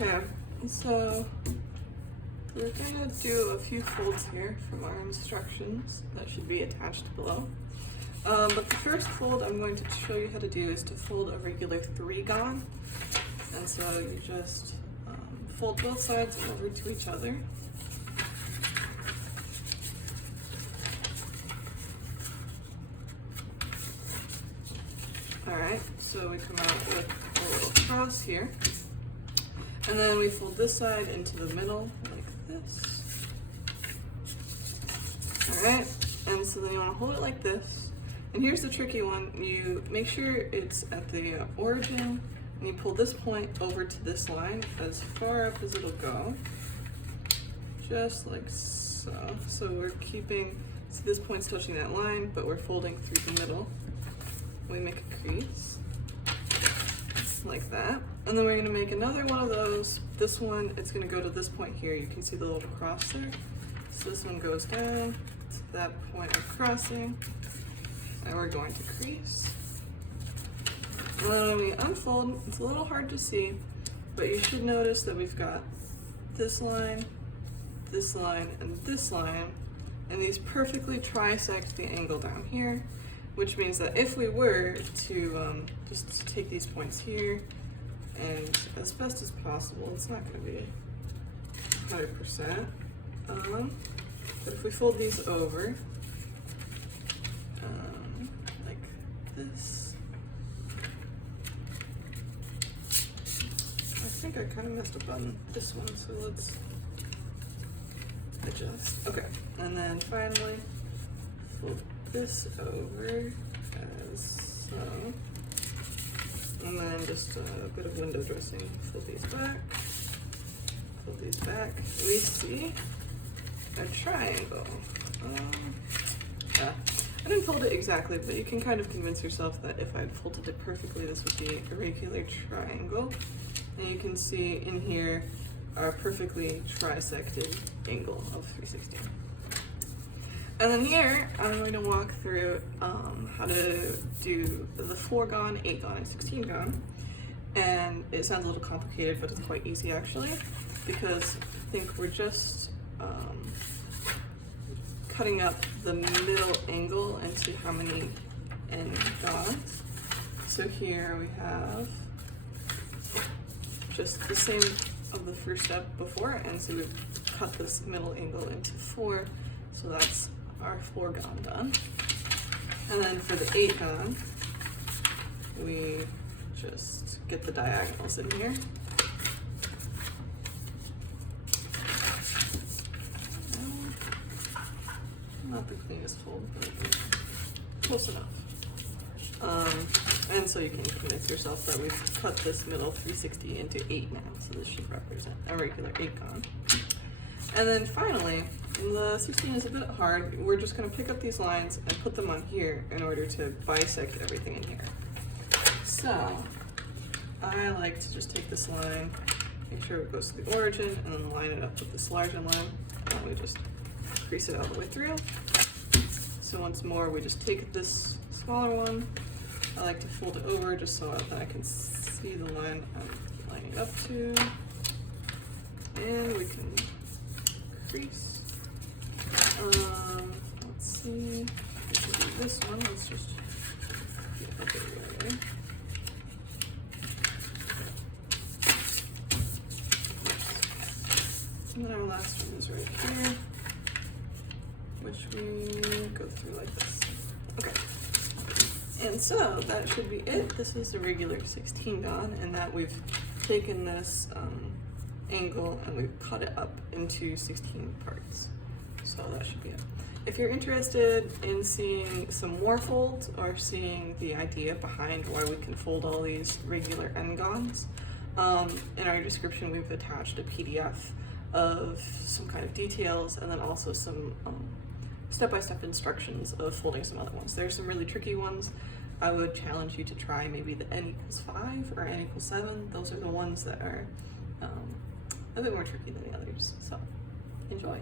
Okay, so we're going to do a few folds here from our instructions that should be attached below. But the first fold I'm going to show you how to do is to fold a regular 3-gon. And so you just fold both sides over to each other. Alright, so we come out with a little cross here. And then we fold this side into the middle like this. Alright, and so then you want to hold it like this. And here's the tricky one. You make sure it's at the origin, and you pull this point over to this line as far up as it'll go. Just like so. So we're keeping, so this point's touching that line, but we're folding through the middle. We make a crease, like that. And then we're gonna make another one of those. This one, it's gonna go to this point here. You can see the little cross there. So this one goes down to that point of crossing. And we're going to crease. And then when we unfold, it's a little hard to see, but you should notice that we've got this line, and this line, and these perfectly trisect the angle down here, which means that if we were to just take these points here, and as best as possible, it's not going to be 100%, but if we fold these over, like this, I think I kind of messed up on this one, so let's adjust. Okay, and then finally, fold this over as so, and then just a bit of window dressing. Fold these back, fold these back. We see a triangle. Yeah, I didn't fold it exactly, but you can kind of convince yourself that if I'd folded it perfectly, this would be a regular triangle. And you can see in here our perfectly trisected angle of 360. And then here, I'm going to walk through how to do the 4-gon, 8-gon, and 16-gon. And it sounds a little complicated, but it's quite easy actually, because I think we're just cutting up the middle angle into how many n-gons. So here we have just the same of the first step before, and so we've cut this middle angle into 4, so that's our 4-gon done. And then for the 8-gon, we just get the diagonals in here. Not the cleanest fold, but close enough. And so you can convince yourself that we've cut this middle 360 into 8 now, so this should represent a regular 8-gon. And then finally, the 16 is a bit hard. We're just going to pick up these lines and put them on here in order to bisect everything in here. So I like to just take this line, make sure it goes to the origin, and then line it up with this larger line, and we just crease it all the way through. So once more, we just take this smaller one. I like to fold it over just so that I can see the line I'm lining up to. And we can crease. Let's see. We can do this one. Let's just get it the way. And then our last one is right here, which we go through like this. Okay. And so that should be it. This is a regular 16-gon, and that we've taken this angle and we've cut it up into 16 parts. So that should be it. If you're interested in seeing some more folds or seeing the idea behind why we can fold all these regular n-gons, in our description we've attached a PDF of some kind of details and then also some step-by-step instructions of folding some other ones. There's some really tricky ones. I would challenge you to try maybe the n=5 or n=7. Those are the ones that are a bit more tricky than the others. So enjoy.